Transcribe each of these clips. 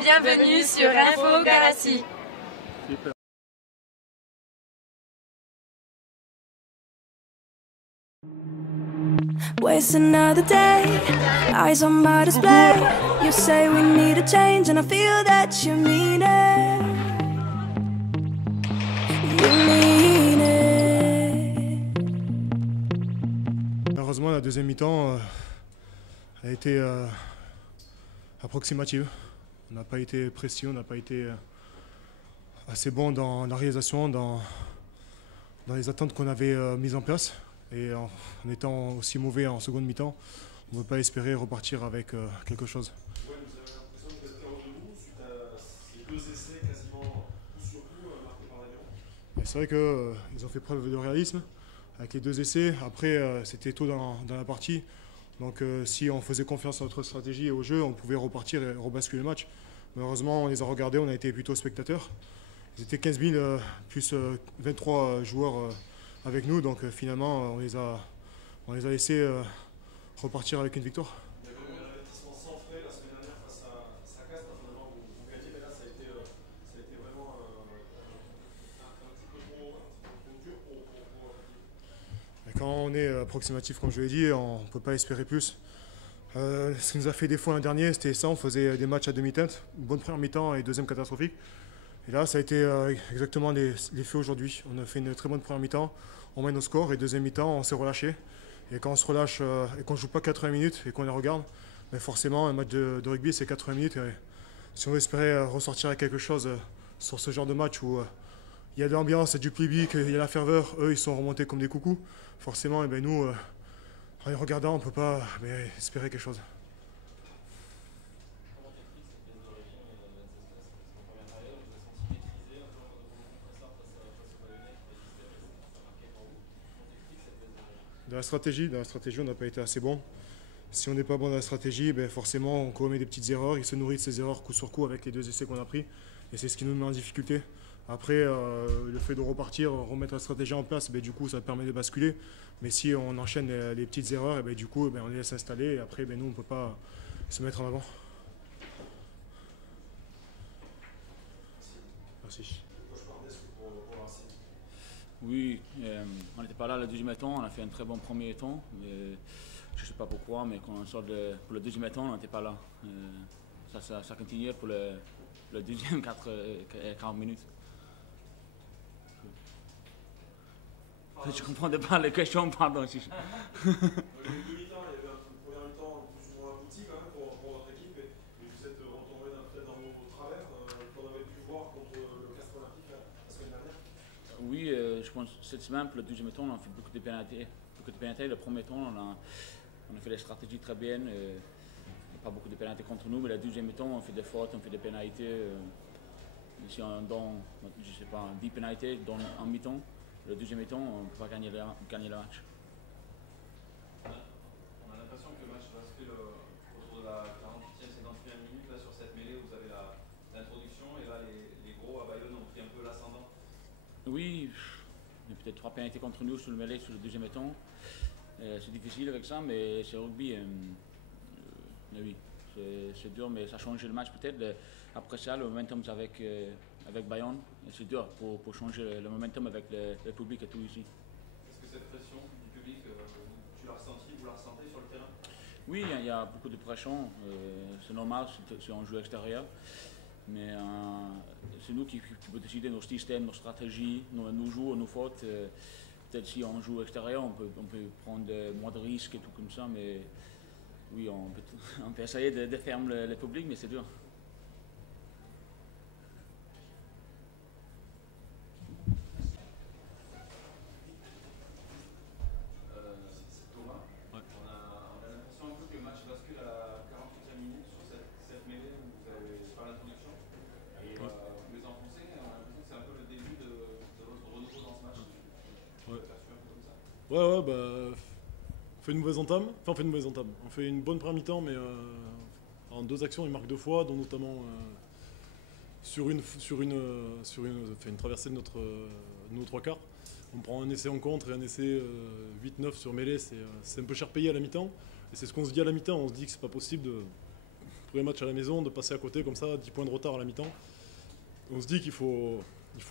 bienvenue sur Info Galaxy. Super. Waste another day, eyes on my display. You say we need a change and I feel that you mean it. You mean it. Malheureusement, la deuxième mi-temps a été approximative. On n'a pas été précis, on n'a pas été assez bon dans la réalisation, dans les attentes qu'on avait mises en place. Et en étant aussi mauvais en seconde mi-temps, on ne peut pas espérer repartir avec quelque chose. Ouais, vous avez l'impression que vous êtes hors de vous suite à ces deux essais quasiment coup sur coup marqués par l'avion. C'est vrai qu'ils ont fait preuve de réalisme avec les deux essais. Après, c'était tôt dans la partie. Donc si on faisait confiance à notre stratégie et au jeu, on pouvait repartir et rebasculer le match. Malheureusement, on les a regardés, on a été plutôt spectateurs. Ils étaient 15 000 plus 23 joueurs avec nous, donc finalement on les a laissés repartir avec une victoire. Il y a quand même un avertissement sans frais la semaine dernière face à Castres, finalement vous gagnez, mais là ça a été vraiment un petit peu trop dur pour Et quand on est approximatif, comme je l'ai dit, on ne peut pas espérer plus. Ce qui nous a fait défaut l'an dernier, c'était ça, on faisait des matchs à demi-teinte, une bonne première mi-temps et deuxième catastrophique. Et là, ça a été exactement l'effet aujourd'hui. On a fait une très bonne première mi-temps, on mène au score et deuxième mi-temps, on s'est relâché. Et quand on se relâche et qu'on ne joue pas 80 minutes et qu'on les regarde, mais forcément, un match de rugby, c'est 80 minutes. Et si on espérait ressortir avec quelque chose sur ce genre de match où il y a de l'ambiance, il y a du public, il y a la ferveur, eux, ils sont remontés comme des coucous. Forcément, et nous, en les regardant, on ne peut pas espérer quelque chose. Dans la stratégie, on n'a pas été assez bon. Si on n'est pas bon dans la stratégie, forcément on commet des petites erreurs. Il se nourrit de ces erreurs coup sur coup avec les deux essais qu'on a pris. Et c'est ce qui nous met en difficulté. Après, le fait de repartir, remettre la stratégie en place, du coup ça permet de basculer. Mais si on enchaîne les petites erreurs, du coup on les laisse installer. Et après, nous on ne peut pas se mettre en avant. Merci. Oui, on n'était pas là le deuxième temps, on a fait un très bon premier temps. Je ne sais pas pourquoi, mais quand on sort pour le deuxième temps, on n'était pas là. Ça continuait pour le deuxième 40 minutes. Je ne comprenais pas les questions, pardon. Le demi-temps, il y avait une première mi-temps plus ou moins aboutie quand même pour votre équipe, et vous êtes retombé peut-être dans vos travers qu'on avait pu voir contre le Castres Olympique la semaine dernière. Oui, je pense que cette semaine, pour le deuxième temps, on a fait beaucoup de pénalités. Le premier temps, on a fait les stratégies très bien. Pas beaucoup de pénalités contre nous, mais le deuxième temps, on fait des fautes, on fait des pénalités. Si on donne, je sais pas, 10 pénalités en mi-temps, le deuxième temps, on ne peut pas gagner le match. On a l'impression que le match bascule autour de la 48e, 51e minute. Là, sur cette mêlée, vous avez l'introduction et là, les gros à Bayonne ont pris un peu l'ascendant. Oui, il y a peut-être 3 pénalités contre nous sur le mêlée sur le deuxième temps. C'est difficile avec ça, mais c'est rugby. Oui, c'est dur, mais ça change le match peut-être. Après ça, le momentum avec Bayonne, c'est dur pour changer le momentum avec le public et tout ici. Est-ce que cette pression du public, tu l'as ressentie, vous la ressentez sur le terrain? Oui, il y a beaucoup de pression. C'est normal si on joue extérieur. Mais c'est nous qui pouvons décider nos systèmes, nos stratégies, nos jours, nos fautes. Peut-être si on joue extérieur, on peut prendre moins de risques et tout comme ça. Mais oui, on peut essayer de fermer le public, mais c'est dur. Thomas, ouais. On a l'impression un peu que le match bascule à la 48e minute sur cette mêlée où vous avez pas l'introduction. Et vous les enfoncez, on a l'impression que c'est un peu le début de votre renouveau dans ce match. Ouais. On fait une mauvaise entame. Enfin, on fait une mauvaise entame. On fait une bonne première mi-temps, mais en deux actions, il marque 2 fois, dont notamment sur une traversée de nos 3/4. On prend un essai en contre et un essai 8-9 sur mêlée. C'est un peu cher payé à la mi-temps. Et c'est ce qu'on se dit à la mi-temps. On se dit que c'est pas possible premier match à la maison, de passer à côté comme ça, 10 points de retard à la mi-temps. On se dit qu'il faut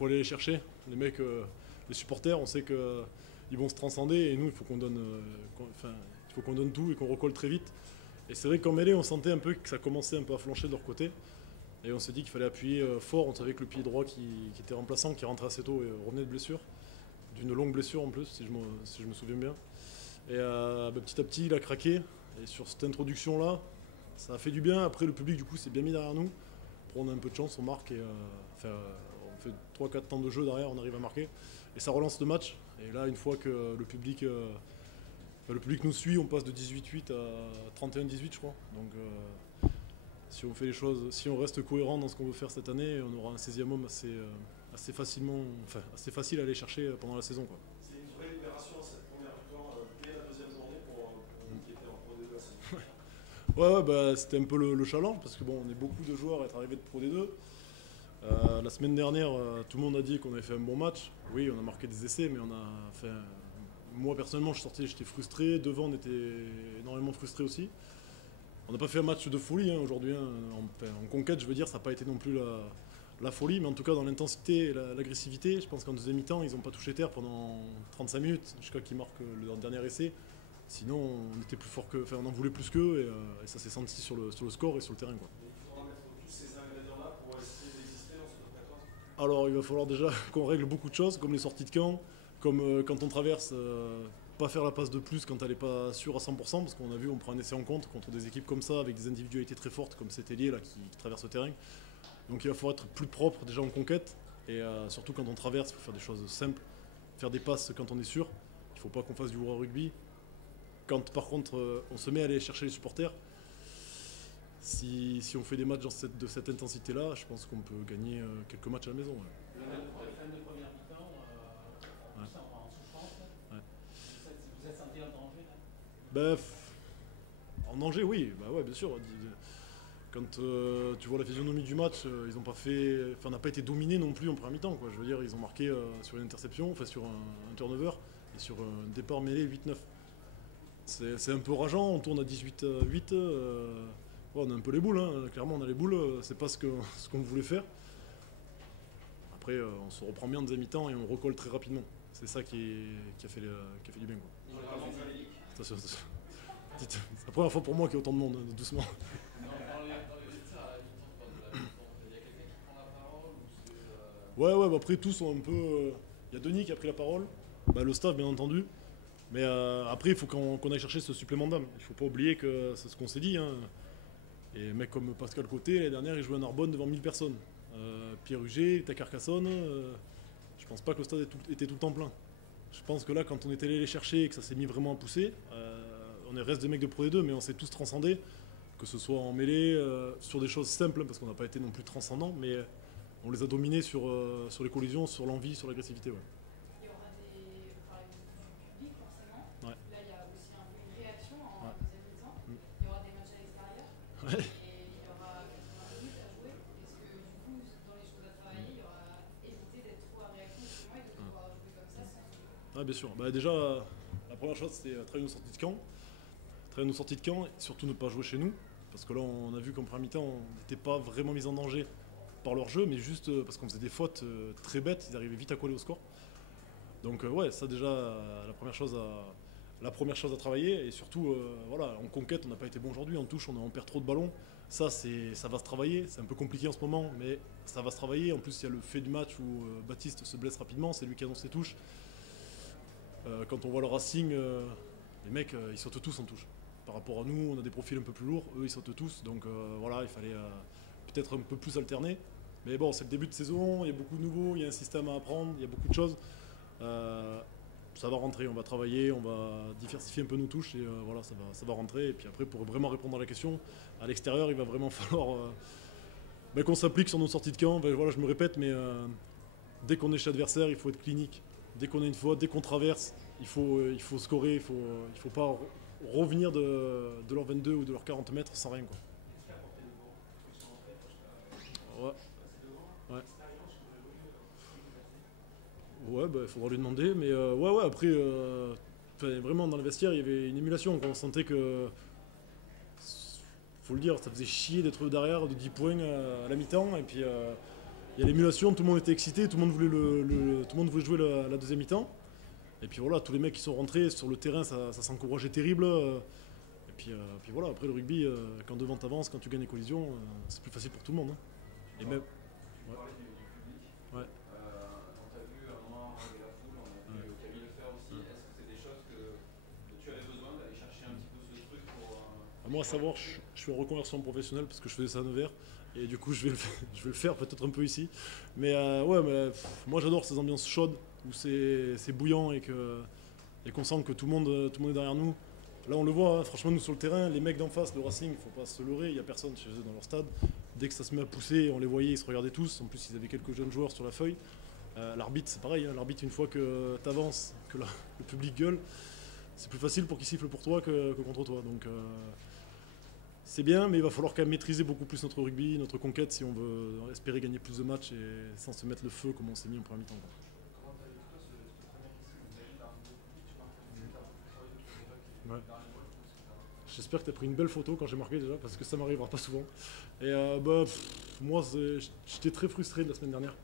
aller les chercher. Les mecs, les supporters, on sait qu'ils vont se transcender et nous, il faut qu'on donne tout et qu'on recolle très vite. Et c'est vrai qu'en mêlée, on sentait un peu que ça commençait un peu à flancher de leur côté. Et on s'est dit qu'il fallait appuyer fort. On savait que le pied droit qui était remplaçant, qui rentrait assez tôt et revenait de blessure. D'une longue blessure en plus, si je me souviens bien. Et petit à petit, il a craqué. Et sur cette introduction-là, ça a fait du bien. Après, le public, du coup, s'est bien mis derrière nous. Après, on a un peu de chance, on marque. Et, on fait 3-4 temps de jeu derrière, on arrive à marquer. Et ça relance le match. Et là, une fois que le public nous suit, on passe de 18-8 à 31-18, je crois. Donc, si on fait les choses, si on reste cohérent dans ce qu'on veut faire cette année, on aura un 16e homme assez facile à aller chercher pendant la saison, quoi. C'est une vraie libération cette première victoire dès la deuxième journée pour vous qui était en Pro D2 à cette Ouais, c'était un peu le challenge parce que bon, on est beaucoup de joueurs à être arrivés de Pro D2. La semaine dernière, tout le monde a dit qu'on avait fait un bon match. Oui, on a marqué des essais, mais moi personnellement, j'étais frustré. Devant, on était énormément frustré aussi. On n'a pas fait un match de folie aujourd'hui. En conquête, je veux dire, ça n'a pas été non plus la folie, mais en tout cas dans l'intensité et l'agressivité, je pense qu'en deuxième mi-temps, ils n'ont pas touché terre pendant 35 minutes jusqu'à qu'ils marquent leur dernier essai. Sinon, on était plus fort on en voulait plus qu'eux et ça s'est senti sur le score et sur le terrain, quoi. Il faudra mettre tous ces ingrédients-là pour essayer d'exister dans ce top 14. Alors, il va falloir déjà qu'on règle beaucoup de choses, comme les sorties de camp, comme quand on traverse. Pas faire la passe de plus quand elle n'est pas sûre à 100%, parce qu'on a vu, on prend un essai en compte contre des équipes comme ça, avec des individualités très fortes, comme cet ailier là qui traverse le terrain. Donc il va falloir être plus propre déjà en conquête, et surtout quand on traverse, il faut faire des choses simples, faire des passes quand on est sûr. Il ne faut pas qu'on fasse du rugby. Quand par contre on se met à aller chercher les supporters, si on fait des matchs de cette intensité-là, je pense qu'on peut gagner quelques matchs à la maison. Ouais. Fin de première mi-temps, en souffrance. Ouais. Vous êtes senti en danger là? En danger, oui, ouais, bien sûr. Quand tu vois la physionomie du match, ils n'ont pas fait, on n'a pas été dominés non plus en première mi-temps, quoi. Je veux dire, ils ont marqué sur une interception, sur un turnover et sur un départ mêlé 8-9. C'est un peu rageant, on tourne à 18-8. On a un peu les boules, clairement on a les boules, c'est pas ce qu'on voulait faire. Après, on se reprend bien en deuxième mi-temps et on recolle très rapidement. C'est ça qui a fait du bien, quoi. Attention. C'est la première fois pour moi qu'il y a autant de monde, doucement. Ouais, après tous sont un peu. Il y a Denis qui a pris la parole, le staff bien entendu. Mais après, il faut qu'on aille chercher ce supplément d'âme. Il ne faut pas oublier que c'est ce qu'on s'est dit. Et un mec comme Pascal Côté, l'année dernière, il jouait à Narbonne devant 1000 personnes. Pierre Huget, il était à Carcassonne. Je pense pas que le stade était tout le temps plein. Je pense que là, quand on est allé les chercher et que ça s'est mis vraiment à pousser, on reste des mecs de Pro D2, mais on s'est tous transcendés. Que ce soit en mêlée, sur des choses simples, parce qu'on n'a pas été non plus transcendants, mais on les a dominés sur les collisions, sur l'envie, sur l'agressivité. Ouais. Il y aura du public forcément. Ouais. Là, il y a aussi un peu une réaction en Ouais. deuxième mi-temps. Il y aura des matchs à l'extérieur. Ouais. Et il y aura 80 minutes à jouer. Est-ce que du coup, dans les choses à travailler, il y aura éviter d'être trop à réaction justement et de pouvoir jouer comme ça sans... Bien sûr. Déjà, la première chose, c'était travailler nos sorties de camp. Travailler nos sorties de camp et surtout ne pas jouer chez nous. Parce que là, on a vu qu'en première mi-temps, on n'était pas vraiment mis en danger par leur jeu, mais juste parce qu'on faisait des fautes très bêtes, ils arrivaient vite à coller au score. Donc ça déjà, la première chose à travailler. Et surtout, en conquête, on n'a pas été bon aujourd'hui, en touche, on perd trop de ballons. Ça va se travailler, c'est un peu compliqué en ce moment, mais ça va se travailler. En plus, il y a le fait du match où Baptiste se blesse rapidement, c'est lui qui annonce les touches. Quand on voit le Racing, les mecs, ils sautent tous en touche. Par rapport à nous, on a des profils un peu plus lourds, eux ils sautent tous, donc il fallait peut-être un peu plus alterner. Mais bon, c'est le début de saison, il y a beaucoup de nouveaux, il y a un système à apprendre, il y a beaucoup de choses. Ça va rentrer, on va travailler, on va diversifier un peu nos touches et ça va rentrer. Et puis après, pour vraiment répondre à la question, à l'extérieur, il va vraiment falloir qu'on s'applique sur nos sorties de camp. Je me répète, mais dès qu'on est chez l'adversaire, il faut être clinique. Dès qu'on a une faute, dès qu'on traverse, il faut scorer, il faut pas revenir de leurs 22 ou de leurs 40 mètres sans rien, quoi. Ouais, il faudra lui demander, mais après, vraiment dans le vestiaire, il y avait une émulation, quoi. On sentait que faut le dire, ça faisait chier d'être derrière de 10 points à la mi-temps. Et puis il y a l'émulation, tout le monde était excité, tout le monde voulait jouer la deuxième mi-temps. Et puis voilà, tous les mecs qui sont rentrés sur le terrain, ça s'encourageait terrible. Et puis voilà, après le rugby, quand devant t'avances, quand tu gagnes les collisions, c'est plus facile pour tout le monde. Hein. Et même. Tu parlais du public. Ouais. On t'a vu à un moment avec la foule, on a vu Camille le faire aussi. Est-ce que c'est des choses que tu avais besoin d'aller chercher un petit peu ce truc pour. Moi, à savoir, je suis en reconversion professionnelle parce que je faisais ça à Nevers. Et du coup, je vais le faire peut-être un peu ici. Mais ouais, moi j'adore ces ambiances chaudes où c'est bouillant et qu'on sent que tout le monde est derrière nous. Là, on le voit, hein, franchement, nous sur le terrain, les mecs d'en face, le Racing, il ne faut pas se leurrer, il n'y a personne chez eux dans leur stade. Dès que ça se met à pousser, on les voyait, ils se regardaient tous. En plus, ils avaient quelques jeunes joueurs sur la feuille. L'arbitre, c'est pareil, hein, l'arbitre, une fois que tu avances, que le public gueule, c'est plus facile pour qu'il siffle pour toi que contre toi. Donc c'est bien, mais il va falloir quand même maîtriser beaucoup plus notre rugby, notre conquête, si on veut espérer gagner plus de matchs et sans se mettre le feu comme on s'est mis en première mi-temps. Ouais. J'espère que tu as pris une belle photo quand j'ai marqué déjà, parce que ça m'arrivera pas souvent. Et moi, j'étais très frustré de la semaine dernière,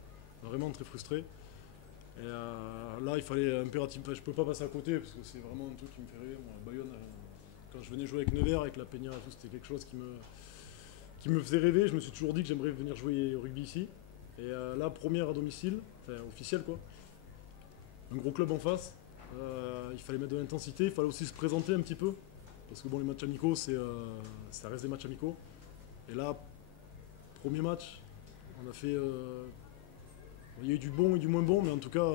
vraiment très frustré. Et là, il fallait impérativement, je peux pas passer à côté, parce que c'est vraiment un truc qui me fait rêver. Moi, Bayonne, quand je venais jouer avec Nevers, avec la Peña, c'était quelque chose qui me faisait rêver. Je me suis toujours dit que j'aimerais venir jouer au rugby ici. Et là, première à domicile, enfin officielle quoi. Un gros club en face. Il fallait mettre de l'intensité, il fallait aussi se présenter un petit peu. Parce que bon, les matchs amicaux, ça reste des matchs amicaux. Et là, premier match, on a fait. Il y a eu du bon et du moins bon, mais en tout cas,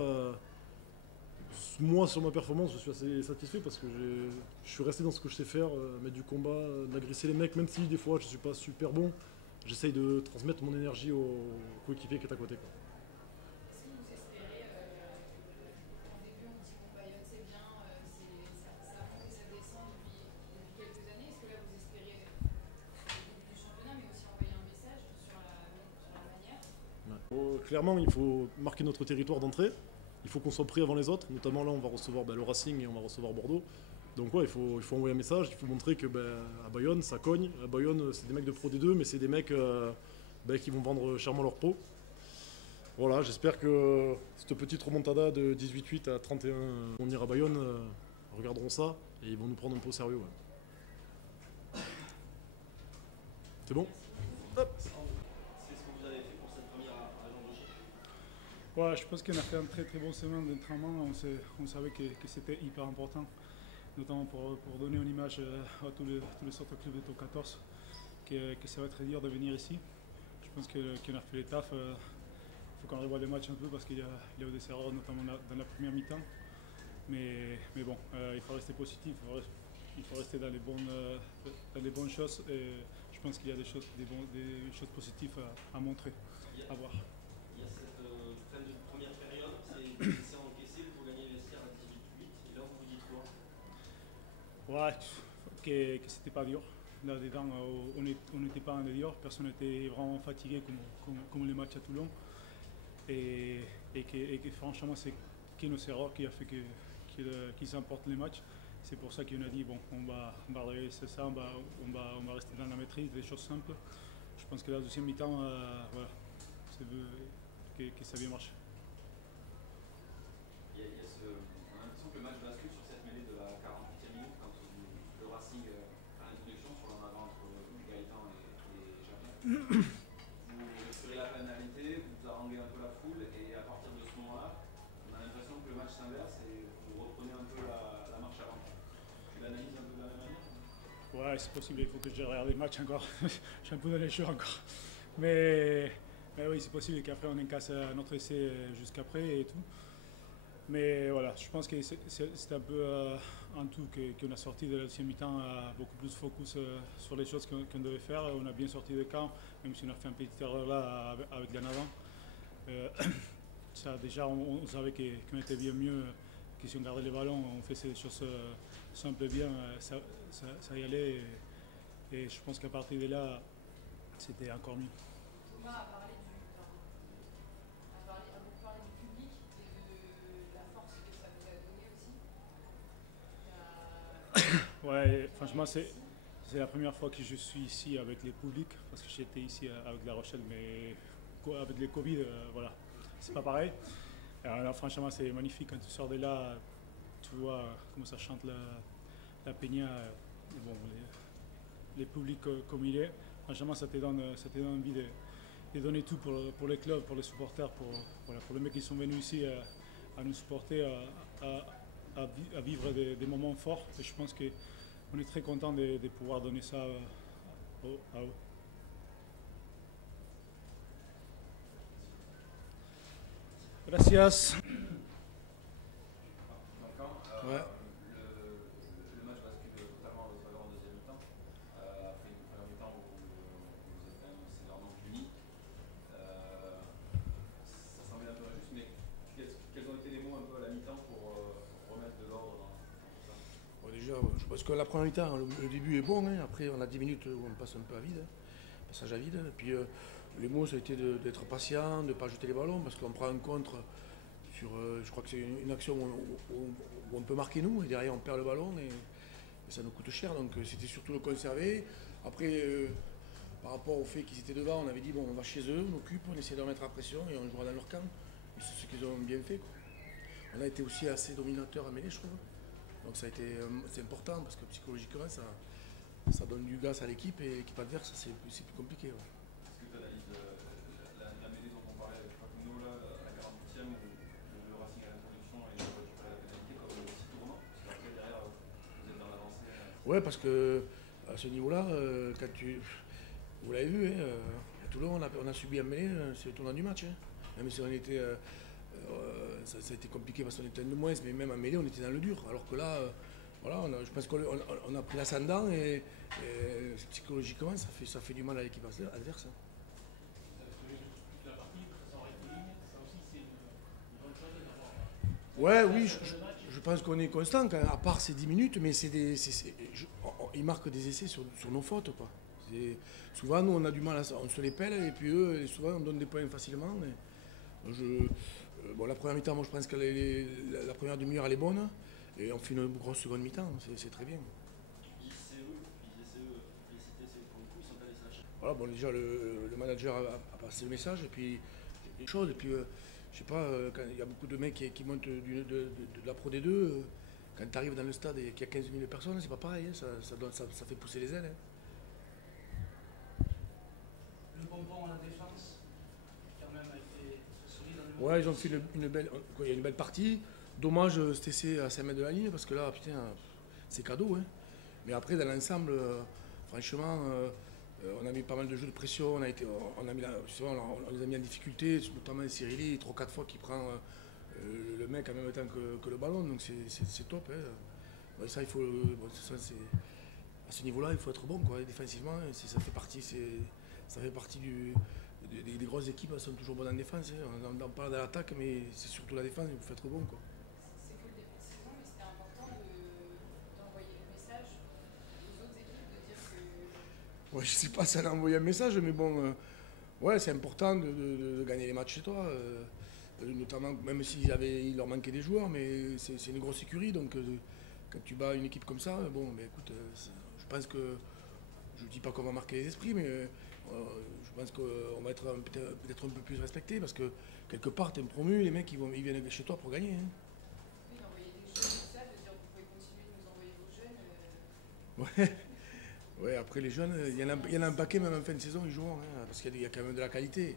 moi sur ma performance, je suis assez satisfait parce que je suis resté dans ce que je sais faire, mettre du combat, d'agresser les mecs, même si des fois je suis pas super bon. J'essaye de transmettre mon énergie au coéquipier qui est à côté. Quoi. Est-ce que vous espérez, en début on dit bon Bayonne c'est bien, ça monte et ça descend depuis quelques années, est-ce que là vous espérez au début du championnat mais aussi envoyer un message sur la manière? Ouais. Clairement il faut marquer notre territoire d'entrée, il faut qu'on soit prêt avant les autres, notamment là on va recevoir le Racing et on va recevoir Bordeaux. Donc ouais, il faut envoyer un message, il faut montrer que à Bayonne ça cogne. À Bayonne c'est des mecs de Pro D2 mais c'est des mecs qui vont vendre chèrement leur peau. Voilà, j'espère que cette petite remontada de 18-8 à 31, on ira à Bayonne, regarderont ça et ils vont nous prendre un peu au sérieux. Ouais. C'est bon? Hop. C'est ce que vous avez fait pour cette première embauche? Ouais, je pense qu'on a fait un très très bon semaine d'entraînement. On savait que c'était hyper important, notamment pour donner une image à tous les autres clubs de top 14, que ça va être très dur de venir ici. Je pense qu'on a fait les tafs. Il faut qu'on revoie les matchs un peu parce qu'il y a eu des erreurs, notamment dans la première mi-temps. Mais bon, il faut rester positif, il faut rester dans les bonnes choses. Et je pense qu'il y a des choses positives à montrer, à voir. Il y a cette fin de première période, c'est encaissé pour gagner les vestiaires à 18-8. Et là, vous dites quoi? Ouais, que c'était pas dur. Là-dedans, on n'était pas en dehors, personne n'était vraiment fatigué comme les matchs à Toulon. Et que franchement, c'est nos erreurs qui a fait qu'ils emportent les matchs. C'est pour ça qu'on a dit, bon, on va réaliser ça, on va rester dans la maîtrise, des choses simples. Je pense que la deuxième mi-temps, voilà, que ça a bien marché. On a l'impression que le match bascule sur cette mêlée de la 48e minute quand le Racing fait l'introduction sur l'en avant entre Gaëtan et Javier. Vous respirez la pénalité, vous haranguez un peu la foule et à partir de ce moment-là, on a l'impression que le match s'inverse et vous reprenez un peu la marche avant. Tu l'analyses un peu de la même manière? Ouais, c'est possible, il faut que je regarde les matchs encore. Je suis un peu dans les jeux encore. Mais oui, c'est possible qu'après on encasse notre essai jusqu'après et tout. Mais voilà, je pense que c'est un peu en tout qu'on a sorti de la deuxième mi-temps beaucoup plus focus sur les choses qu'on devait faire. On a bien sorti de camp, même si on a fait une petite erreur là avec Ganavan. Ça, déjà, on savait qu'on était bien mieux, que si on gardait les ballons, on faisait des choses simples bien, ça y allait. Et je pense qu'à partir de là, c'était encore mieux. Thomas a beaucoup parlé du public et de la force que ça vous a donné aussi. Ouais, franchement, C'est la première fois que je suis ici avec les publics, parce que j'étais ici avec La Rochelle, mais avec les Covid, voilà, c'est pas pareil. Alors là, franchement, c'est magnifique quand tu sors de là, tu vois comment ça chante la Peña, bon, les publics comme il est. Franchement, ça te donne envie de donner tout pour les clubs, pour les supporters, pour les mecs qui sont venus ici à nous supporter, à vivre des moments forts. Et je pense qu'on est très content de pouvoir donner ça à eux. Gracias. Ouais. Le match bascule totalement à votre faveur en deuxième mi-temps. Après une première mi-temps où vous êtes quand même sévèrement punis. Ça semblait un peu injuste, mais quels ont été les mots un peu à la mi-temps pour remettre de l'ordre dans tout ça? Bon, déjà, je pense que la première mi-temps, le début est bon. Hein. Après, on a 10 minutes où on passe un peu à vide, passage à vide. Et puis, les mots, ça a été d'être patient, de ne pas jeter les ballons, parce qu'on prend un contre sur, je crois que c'est une action où on peut marquer nous, et derrière on perd le ballon, et ça nous coûte cher. Donc c'était surtout le conserver. Après, par rapport au fait qu'ils étaient devant, on avait dit, bon, on va chez eux, on occupe, on essaie de remettre la pression, et on jouera dans leur camp. Et c'est ce qu'ils ont bien fait, quoi. On a été aussi assez dominateur à mêler, je trouve. Donc ça a été, c'est important, parce que psychologiquement, ça donne du gaz à l'équipe, et l'équipe adverse, c'est plus compliqué. Ouais. Est-ce que tu analyses la mêlée dont on parlait avec Facundo, là, à la 48e, où le Racing à l'introduction et il récupère la pénalité comme un petit tournant? Parce qu'après, derrière, vous êtes dans l'avancée. Ouais, parce que à ce niveau-là, quand vous l'avez vu, hein, à Toulon, on a subi un mêlée, c'est le tournant du match. Hein. Même si on était, ça a été compliqué parce qu'on était un de moins, mais même en mêlée, on était dans le dur. Alors que là, voilà, je pense qu'on a pris l'ascendant et psychologiquement, ça fait du mal à l'équipe adverse. Hein. Ouais, oui, je pense qu'on est constant, à part ces 10 minutes, mais ils marquent des essais sur nos fautes, quoi. Souvent, nous, on a du mal, on se les pèle, et puis eux, souvent, on donne des points facilement. Mais bon, la première mi-temps, moi, je pense que la première demi-heure, elle est bonne, et on fait une grosse seconde mi-temps, c'est très bien. Voilà, bon, déjà, le manager a passé le message, et puis, les choses, et puis, je sais pas, quand il y a beaucoup de mecs qui montent de la Pro D2, quand tu arrives dans le stade et qu'il y a 15 000 personnes, c'est pas pareil, hein, ça fait pousser les ailes. Hein. Le bonbon à la défense, quand même, a été solide dans le Ouais, ils ont fait il y a une belle partie. Dommage, cet essai à 5 mètres de la ligne, parce que là, putain, c'est cadeau. Hein. Mais après, dans l'ensemble, franchement, on a mis pas mal de jeux de pression, on les a mis en difficulté, notamment Cyrili, 3-4 fois qu'il prend le mec en même temps que le ballon, donc c'est top. Hein. Ouais, ça, il faut, à ce niveau-là, il faut être bon, quoi, défensivement. Ça fait partie des grosses équipes, elles sont toujours bonnes en défense. Hein. On parle de l'attaque, mais c'est surtout la défense, il faut être bon, quoi. C'est que le début de saison, mais c'était important d'envoyer le message aux autres équipes de dire que. Ouais, je sais pas si elle a envoyé un message, mais bon, ouais, c'est important de gagner les matchs chez toi. Notamment, même il leur manquait des joueurs, mais c'est une grosse écurie, donc quand tu bats une équipe comme ça, bon, mais écoute, je pense que, je ne dis pas qu'on va marquer les esprits, mais je pense qu'on va être peut-être un peu plus respecté, parce que quelque part, tu es promu, les mecs, ils viennent chez toi pour gagner. Hein. Oui, d'envoyer des jeunes comme ça, de dire vous pouvez continuer de nous envoyer vos jeunes. Ouais, après les jeunes, il y en a un paquet, même en fin de saison, ils joueront, hein, parce qu'il y a quand même de la qualité,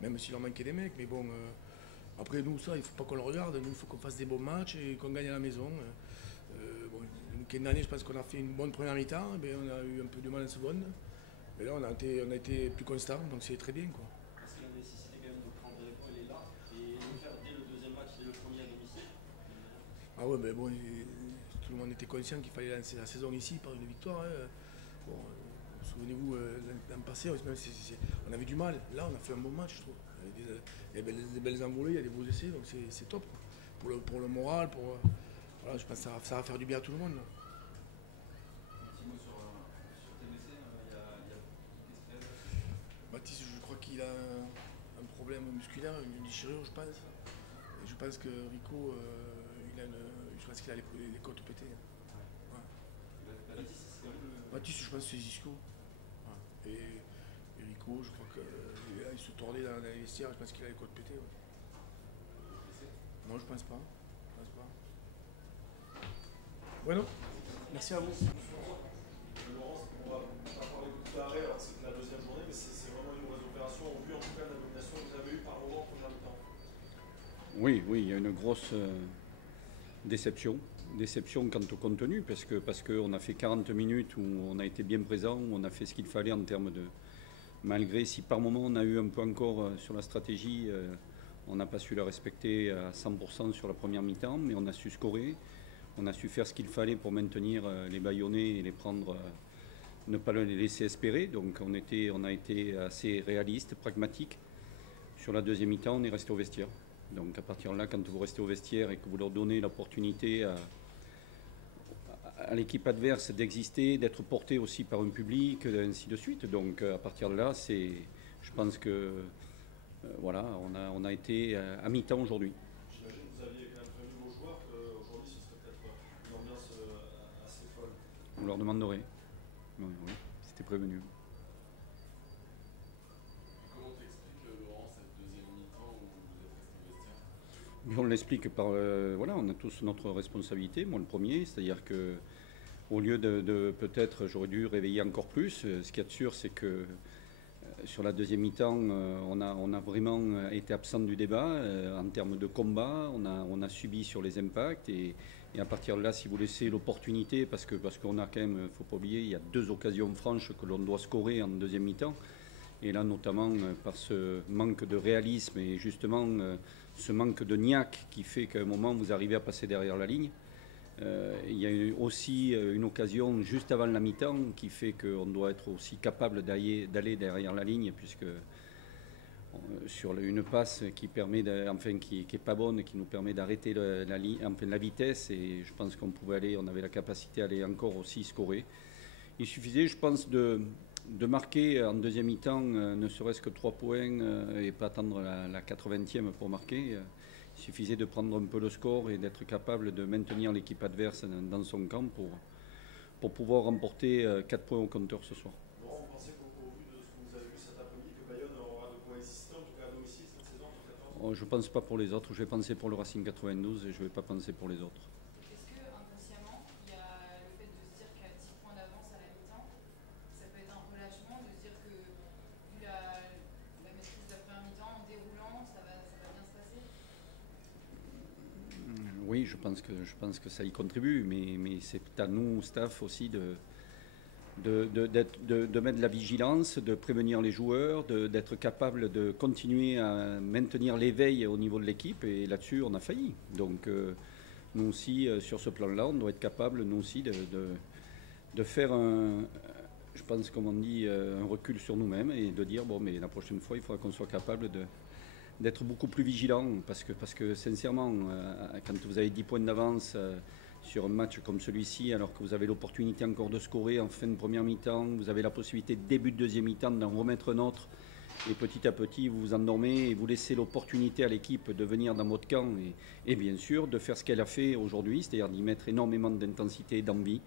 même s'il leur manquait des mecs, mais bon, après nous, ça, il ne faut pas qu'on le regarde, nous, il faut qu'on fasse des bons matchs et qu'on gagne à la maison. Bon, le week-end dernier, je pense qu'on a fait une bonne première mi-temps, mais on a eu un peu de mal en seconde, mais là, on a été plus constant, donc c'est très bien, quoi. Parce que la nécessité quand même de prendre des points, elle est là, et le faire dès le deuxième match, dès le premier à domicile. Ah ouais, mais bon, tout le monde était conscient qu'il fallait lancer la saison ici par une victoire. Hein. Bon, souvenez-vous, l'an passé, on avait du mal. Là, on a fait un bon match, je trouve. Il y a des belles envolées, il y a des beaux essais, donc c'est top, quoi. Pour le moral, voilà, je pense que ça va faire du bien à tout le monde. Là. Un petit mot sur TBC, il y a Baptiste, je crois qu'il a un problème musculaire, une déchirure, je pense. Et je pense que Rico, je pense qu'il a les côtes pétées. Ouais. Baptiste, je pense que c'est Zisco. Voilà. Et Rico, je crois qu'il se tordait dans les vestiaires, je pense qu'il a les côtes pétées. Ouais. Non, je pense pas. Bueno, merci à vous. Laurence, on va pas parler de tout l'arrêt, alors c'est la deuxième journée, mais c'est vraiment une mauvaise opération au vu en tout cas de la domination que vous avez eue par moment en première mi-temps. Oui, il y a une grosse déception. Déception quant au contenu, parce qu'on a fait 40 minutes où on a été bien présent, où on a fait ce qu'il fallait en termes de... Malgré si par moment on a eu un peu encore sur la stratégie, on n'a pas su la respecter à 100% sur la première mi-temps, mais on a su scorer. On a su faire ce qu'il fallait pour maintenir les Bayonnais et les prendre, ne pas les laisser espérer. Donc on a été assez réaliste, pragmatique. Sur la deuxième mi-temps, on est resté au vestiaire. Donc à partir de là, quand vous restez au vestiaire et que vous leur donnez l'opportunité à l'équipe adverse d'exister, d'être porté aussi par un public, ainsi de suite. Donc à partir de là, je pense que voilà, on a été à mi-temps aujourd'hui. J'imagine que vous aviez quand même prévenu vos joueurs qu'aujourd'hui ce serait peut-être une ambiance assez folle. On leur demanderait. Oui, c'était prévenu. Comment t'expliques, Laurent, cette deuxième mi-temps où vous êtes resté au vestiaire? Mais on l'explique par... voilà, on a tous notre responsabilité, moi le premier, c'est-à-dire que au lieu de peut-être, j'aurais dû réveiller encore plus. Ce qu'il y a de sûr, c'est que sur la deuxième mi-temps, on a vraiment été absent du débat en termes de combat. On a subi sur les impacts et à partir de là, si vous laissez l'opportunité, parce qu'on a quand même, il ne faut pas oublier, il y a 2 occasions franches que l'on doit scorer en deuxième mi-temps. Et là, notamment par ce manque de réalisme et justement ce manque de niaque qui fait qu'à un moment, vous arrivez à passer derrière la ligne. Il y a aussi une occasion juste avant la mi-temps qui fait qu'on doit être aussi capable d'aller derrière la ligne, puisque sur une passe qui permet, qui n'est pas bonne, qui nous permet d'arrêter la vitesse, et je pense qu'on pouvait aller, on avait la capacité d'aller encore aussi scorer. Il suffisait, je pense, de marquer en deuxième mi-temps, ne serait-ce que 3 points et pas attendre la 80e pour marquer. Il suffisait de prendre un peu le score et d'être capable de maintenir l'équipe adverse dans son camp pour pouvoir remporter 4 points au compteur ce soir. Laurent, vous pensez qu'au vu de ce que vous avez vu cet après-midi, que Bayonne aura de quoi exister, en tout cas à domicile cette saison, en 2014 ? Je ne pense pas pour les autres, je vais penser pour le Racing 92 et je ne vais pas penser pour les autres. Est-ce que inconsciemment, il y a le fait de se dire qu'à 10 points d'avance à la mi-temps, ça peut être un relâchement, de se dire que vu la maîtrise de la première mi-temps, en déroulant, ça va bien se passer? Oui, je pense que ça y contribue, mais c'est à nous, staff aussi, de mettre de la vigilance, de prévenir les joueurs, d'être capable de continuer à maintenir l'éveil au niveau de l'équipe, et là-dessus, on a failli. Donc, nous aussi, sur ce plan-là, on doit être capable, nous aussi, de faire je pense, comme on dit, un recul sur nous-mêmes et de dire, bon, mais la prochaine fois, il faudra qu'on soit capable d'être beaucoup plus vigilant, parce que sincèrement, quand vous avez 10 points d'avance sur un match comme celui-ci, alors que vous avez l'opportunité encore de scorer en fin de première mi-temps, vous avez la possibilité début de deuxième mi-temps d'en remettre un autre, et petit à petit vous vous endormez et vous laissez l'opportunité à l'équipe de venir dans votre camp et bien sûr de faire ce qu'elle a fait aujourd'hui, c'est-à-dire d'y mettre énormément d'intensité et d'envie.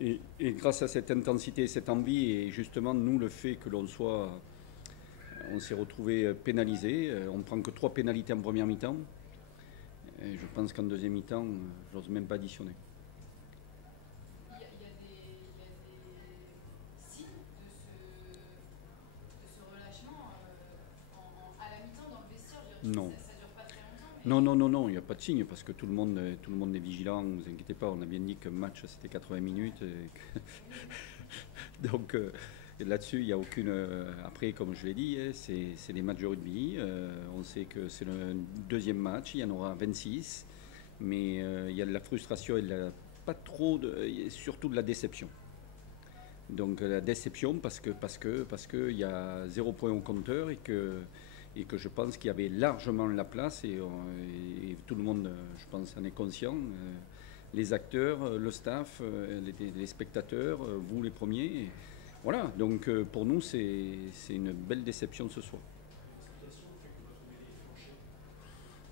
Et grâce à cette intensité et cette envie, et justement nous, le fait que on s'est retrouvé pénalisé. On ne prend que 3 pénalités en première mi-temps. Et je pense qu'en deuxième mi-temps, je n'ose même pas additionner. Il y a des signes de ce relâchement à la mi-temps dans le vestiaire. Non. Ça dure pas très longtemps. Mais... Non, il n'y a pas de signe parce que tout le monde est vigilant. Ne vous inquiétez pas, on a bien dit qu'un match c'était 80 minutes. Donc là-dessus, il n'y a aucune. Après, comme je l'ai dit, c'est des matchs de rugby. On sait que c'est le deuxième match, il y en aura 26. Mais il y a de la frustration et pas trop, surtout de la déception. Donc la déception parce que il y a 0 point au compteur et que je pense qu'il y avait largement la place et tout le monde, je pense, en est conscient. Les acteurs, le staff, les spectateurs, vous les premiers. Voilà, donc pour nous, c'est une belle déception ce soir.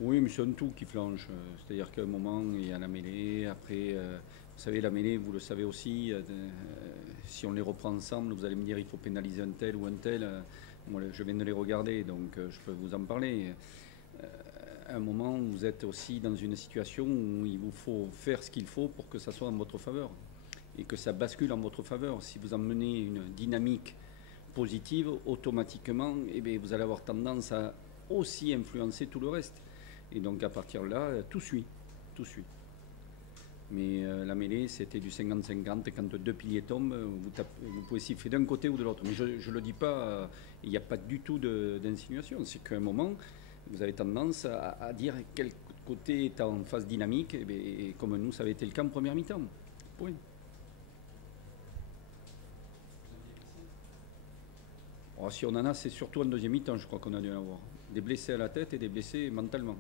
Oui, mais c'est un tout qui flanche. C'est-à-dire qu'à un moment, il y a la mêlée. Après, vous savez, la mêlée, vous le savez aussi, si on les reprend ensemble, vous allez me dire il faut pénaliser un tel ou un tel. Moi, je viens de les regarder, donc je peux vous en parler. À un moment, vous êtes aussi dans une situation où il vous faut faire ce qu'il faut pour que ça soit en votre faveur et que ça bascule en votre faveur. Si vous emmenez une dynamique positive, automatiquement, eh bien, vous allez avoir tendance à aussi influencer tout le reste. Et donc à partir de là, tout suit. Tout suit. Mais la mêlée, c'était du 50-50. Quand deux piliers tombent, vous pouvez siffler d'un côté ou de l'autre. Mais je ne le dis pas, il n'y a pas du tout d'insinuation. C'est qu'à un moment, vous avez tendance à dire quel côté est en phase dynamique, et comme nous, ça avait été le cas en première mi-temps. Point. Alors, si on en a, c'est surtout en deuxième mi-temps, je crois qu'on a dû en avoir. Des blessés à la tête et des blessés mentalement.